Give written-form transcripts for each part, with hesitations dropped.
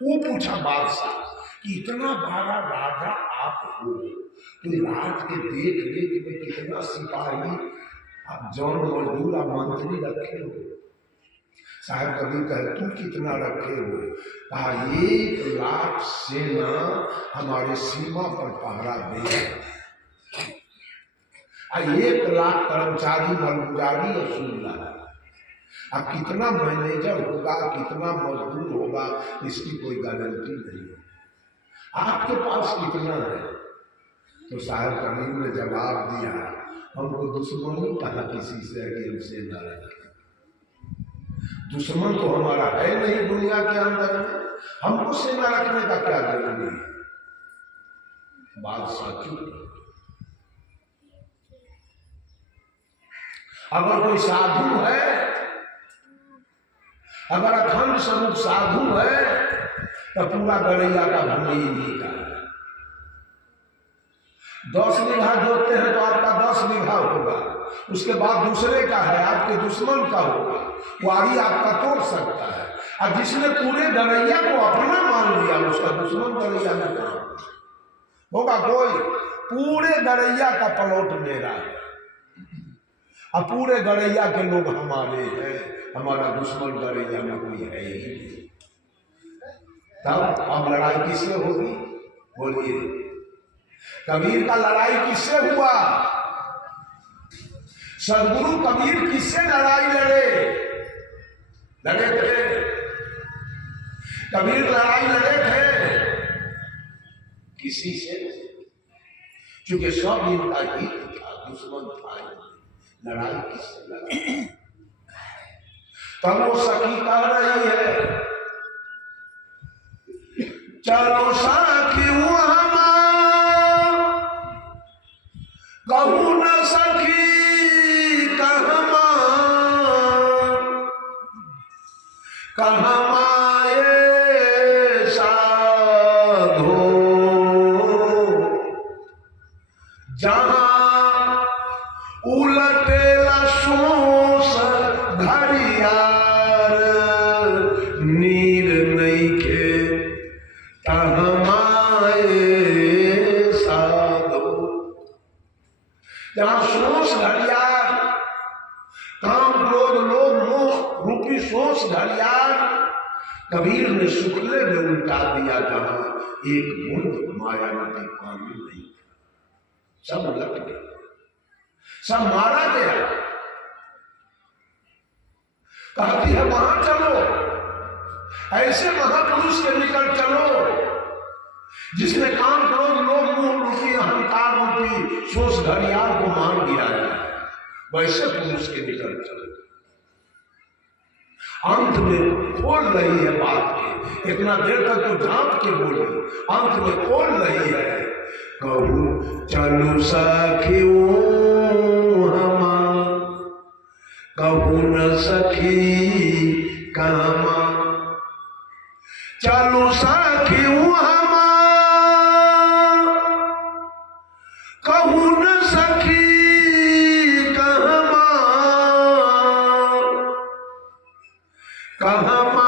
वो पूछा बादशाह कि इतना बड़ा राजा आप हो तो राज के देख रेख में कितना सिपाही आप जौन मजदूर आप मंत्री रखे हो? साहब कभी कहे तू कितना रखे हो? कहा 1,00,000 सेना हमारे सीमा पर पहरा दे, 1,00,000 कर्मचारी मलगुजारी रसूलुल्लाह। अब कितना मैनेजर होगा, कितना मजदूर होगा, इसकी कोई गारंटी नहीं है। आपके पास कितना है? तो साहब करीम ने जवाब दिया, हमको दुश्मनी कहा किसी से कि हमसे न रखे। दुश्मन तो हमारा है नहीं दुनिया के अंदर में, हमको सेना रखने का क्या जरूरी है? बादशाह चुप। अगर कोई साधु है, अगर अखंड स्वरूप साधु है तो पूरा गड़ैया का भूमि नहीं का 10 बीघा जोतते हैं तो आपका 10 बीघा होगा, उसके बाद दूसरे का है, आपके दुश्मन का होगा, वारी आपका तोड़ सकता है। और जिसने पूरे गड़ैया को अपना मान लिया उसका दुश्मन गड़ैया में कहां होगा? कोई पूरे गड़ैया का प्लॉट मेरा है और पूरे गड़ैया के लोग हमारे हैं, हमारा दुश्मन गड़ैया में कोई है ही नहीं। तब अब लड़ाई किससे होगी? बोलिए, कबीर का लड़ाई किससे हुआ? सदगुरु कबीर किससे लड़ाई लड़े थे? कबीर लड़ाई लड़े थे किसी से, क्योंकि सब इनका हित था, दुश्मन था। लड़ाई किससे लड़ा? तब वो सखी कह रही है, चलो सखी कहू न सखी कहमा ये साधो जहां उलटेला सोस घड़ियार नीर नहीं के तहमाए साधो। जहां सोस घड़ियार, काम क्रोध लोभ मोह रूपी सोस घड़ियार कबीर ने शुक्ले में उल्टा दिया, जहां एक बूंद माया नदी पानी नहीं, सब उलट गया, सब मारा गया। कहती है वहां चलो, ऐसे महापुरुष के निकट चलो जिसने काम क्रोध लोभ मोह रूपी अहंकार रूपी सोच घड़ियाल को मान दिया है, वैसे पुरुष के निकट चलो। अंत में खोल रही है बात के, इतना देर तक तो झांक के बोली, अंत में खोल रही है, कहूं चलो सखियों हमा कहूं न सखी कहमा, चलो सखियों हमा कहूं न सखी कहमा, कहमा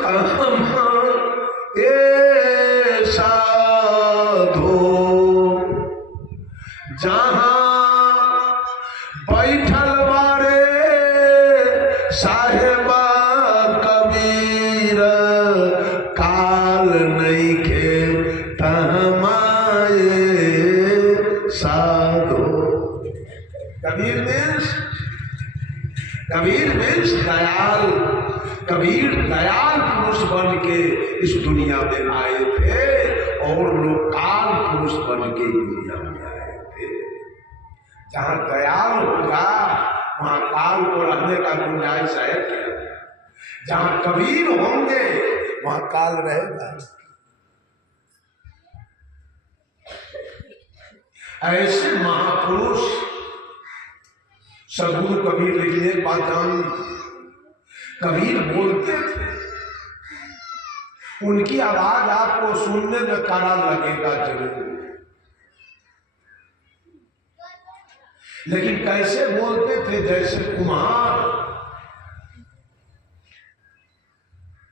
कहमा ए साधो जहां बैठल बारे साहेबा कबीर काल नहीं के तहमाए साधो। कबीर मीन्स दयाल। कबीर दयाल पुरुष बन के इस दुनिया में आए थे और लोग काल पुरुष बन के दुनिया में आए थे। जहां दयाल होगा वहां काल को रहने का गुंजाइश है क्या? जहां कबीर होंगे वहां काल रहेगा। ऐसे महापुरुष सदगुरु कबीर लिखने बात जान, कबीर बोलते थे, उनकी आवाज आपको सुनने में कड़ा लगेगा जरूर, लेकिन कैसे बोलते थे? जैसे कुम्हार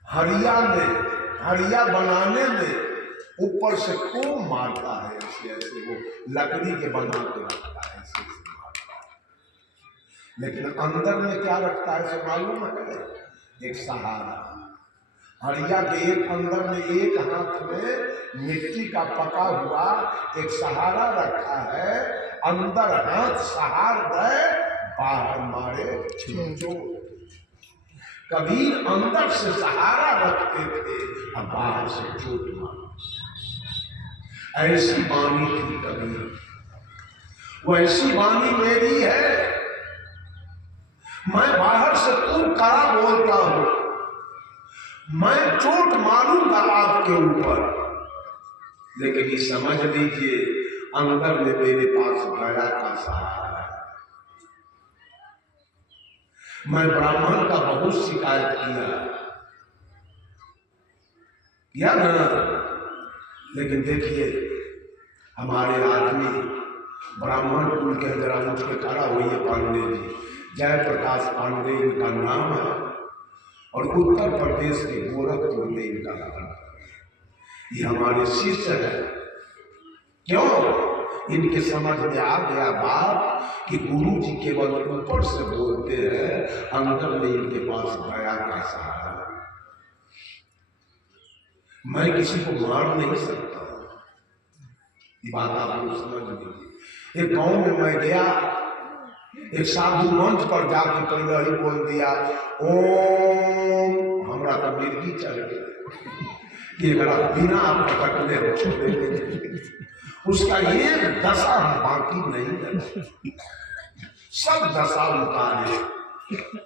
हड़िया बनाने में ऊपर से खूब मारता है, ऐसे ऐसे वो लकड़ी के बना के रखता है, ऐसे ऐसे मारता है। लेकिन अंदर में क्या रखता है सो मालूम है? एक सहारा। हड़िया के एक अंदर में एक हाथ में मिट्टी का पका हुआ एक सहारा रखा है, अंदर हाथ सहार दे, बाहर मारे चोट। कबीर अंदर से सहारा रखते थे और बाहर से चोट मारते। ऐसी वाणी थी कबीर, वो ऐसी वाणी मेरी है। मैं बाहर से खूब कड़ा बोलता हूं, मैं चोट मारूंगा आपके ऊपर, लेकिन ये समझ लीजिए अंदर में मेरे पास गया का सहारा है। मैं ब्राह्मण का बहुत शिकायत किया ना, लेकिन देखिए हमारे आदमी ब्राह्मण कुल के जरा उठ के खड़ा हुई है, पांडे जी, जयप्रकाश पांडे इनका नाम है और उत्तर प्रदेश के गोरखपुर में इनका घर। ये हमारे शिष्य है। क्यों? इनके समझ में आ गया बात कि गुरु जी केवल ऊपर से बोलते हैं, अंदर में इनके पास गया का सहारा। मैं किसी को मार नहीं सकता, ये बात आप लोग समझ लीजिए। एक गांव में मैं गया, एक साधु मंच पर जाकर पहले ही बोल दिया ओम, हमरा तो मिर्गी चढ़ गया कि बिना पकड़ने हो छोड़े। उसका एक दशा बाकी नहीं है, सब दशा उतारे।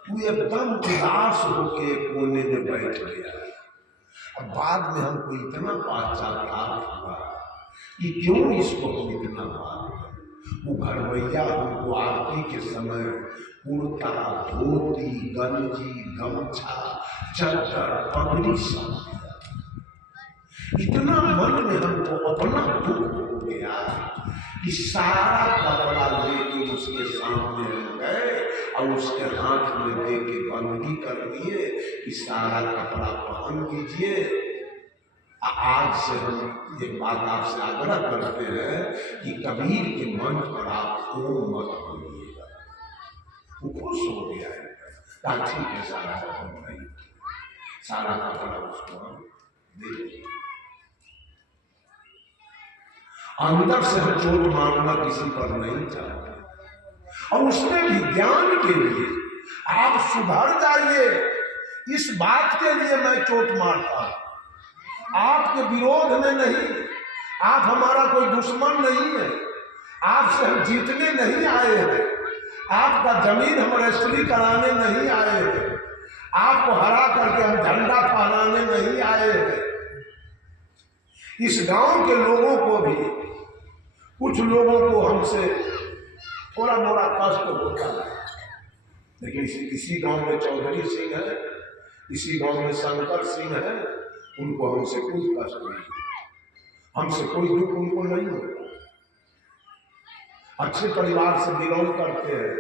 वो एकदम उदास होके कोने में बैठ गया। अब बाद में हमको इतना पश्चाताप हुआ कि क्यों इसको हम इतना मार। वो घरवैया हमको आरती के समय कुर्ता, धोती, गंजी, गमछा, चद्दर, पगड़ी सब, इतना मन में हमको अपना दुख हो गया कि सारा कपड़ा लेके उसके सामने गए और उसके हाथ में दे के बंदी कर दिए कि सारा कपड़ा पहन लीजिए। आज से हम ये बात आपसे आग्रह करते हैं कि कबीर के मंच पर आप ओम मत बोलिएगा। वो खुश हो गया है, कहा ठीक है, सारा कपड़ा उसको हम दे देंगे। अंदर से हम चोट मारना किसी पर नहीं चाहते, और उसमें भी ज्ञान के लिए आप सुधर जाइए। इस बात के लिए मैं चोट मारता हूं, आपके विरोध में नहीं। आप हमारा कोई दुश्मन नहीं है, आपसे हम जीतने नहीं आए हैं, आपका जमीन हम रजिस्ट्री कराने नहीं आए हैं, आपको हरा करके हम झंडा फहराने नहीं आए हैं। इस गांव के लोगों को भी, कुछ लोगों को हमसे थोड़ा मोड़ा कष्ट होता है, लेकिन इसी गांव में चौधरी सिंह है, इसी गांव में शंकर सिंह है, उनको हमसे कोई कष्ट नहीं, हमसे कोई दुख उनको नहीं होता। अच्छे परिवार से बिलोंग करते हैं,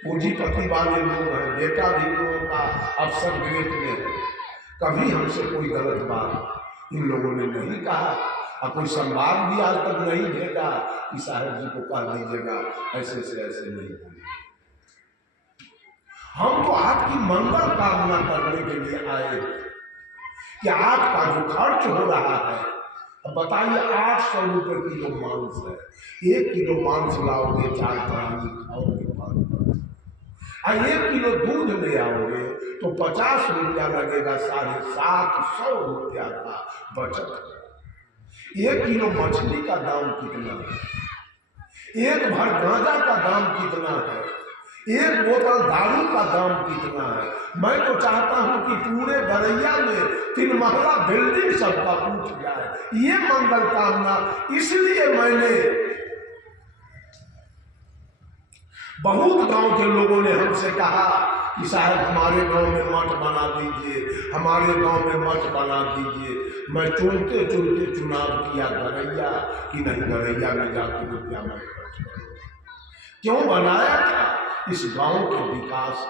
पूंजीपति वाले लोग हैं, बेटा भी लोगों का अफसर ग्रेड में है। कभी हमसे कोई गलत बात इन लोगों ने नहीं कहा, और कोई संवाद भी आज तक नहीं भेजा कि साहब जी को कह दीजिएगा ऐसे से ऐसे नहीं बोले। हम तो आपकी मंगल कामना करने के लिए आए कि आपका जो खर्च हो रहा है, अब बताइए 800 रुपये किलो मांस है, 1 किलो मांस लाओगे 4 प्राणी खाओगे, 1 किलो दूध ले आओगे तो 50 रुपया लगेगा, 750 रुपया का बचत। 1 किलो मछली का दाम कितना है, 1 भर गांजा का दाम कितना है, 1 बोतल दारू का दाम कितना है। मैं तो चाहता हूं कि पूरे बरैया में 3 महला बिल्डिंग सबका उठ जाए, ये मंगल कामना। इसलिए मैंने बहुत गांव के लोगों ने हमसे कहा कि साहब हमारे गांव में मठ बना दीजिए, हमारे गांव में मठ बना दीजिए। मैं चुनते चुनते चुनाव किया गरैया कि नहीं, गरैया में जाके रुपया मैं खर्च करूँ। क्यों बनाया था? इस गांव के विकास के